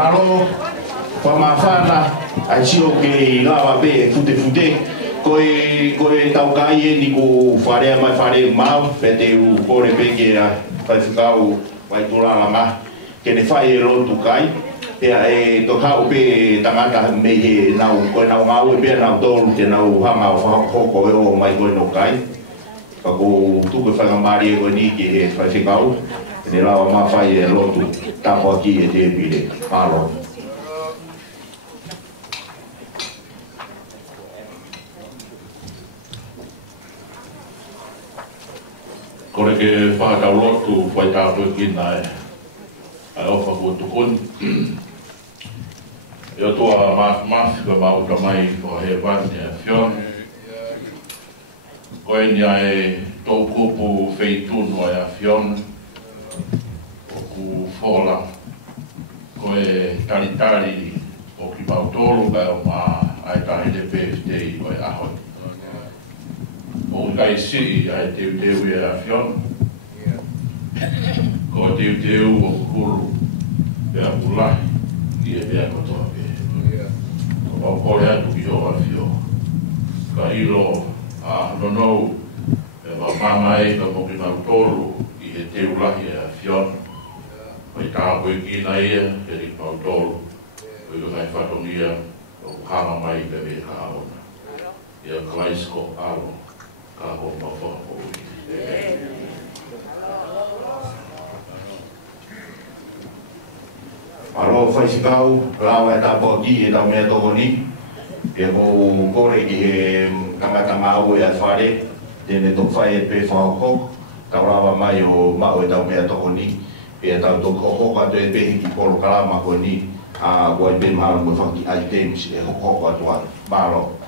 Malo, Pamafana, I see okay, Lava Bay, Fute, Koe Taukai, Nico, Farea, my Fare Mount, Peteu, Kore Begia, Faiaho, Waitulama, Kenefai, to Kai. Pea to hau pe tangata me nau ko nau ngau pe nau tolu te nau hanga hoko e o mai ko no kai ka ko tu ko fa mari ko ni ki e fa Faiaho ne la ma fa e lotu ta ko ki e te pile palo ko le ke fa ka lotu fa ta ko ki na ai o fa ko tu kon yo toa mas ka mau ka mai ko he Vaini a fion ko e tau kupu feitunu a fion o ku fola ko e talitari o ki mautolu ka o ma ai tahi de PFT ko e aho o kai si ai teu e a fion ko teu o kuru e a pulahi ki e bea kotoa o kore atu ki o awhio. Ka ilo a nonou e wa mama e ka moki nau toru i he teu lahi e a whion. Mai tā koe ki na ia e ri nau toru. Koe ka kai whatongia o kama mai ka me ka aona. Ia klaisko alo ka ho mawha o i. Alo Faiaho, lawa e tapo ki e tau mea toko ni. E ko kore ki he tangata ngau e a whare. Tene tō whai e pe whahoko. Tau lawa mai o mau e tau mea toko ni. E tau tō hoko atu e pehi ki polo kalama ko ni. A ko e pe mahalo mo whaki items e hoko atu atu. Malo.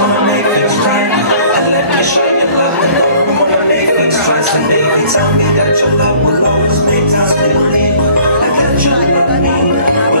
wanna make things right. And let me show you love and I wanna make things right. So baby, tell me that your love will always make time to believe. And that you love me.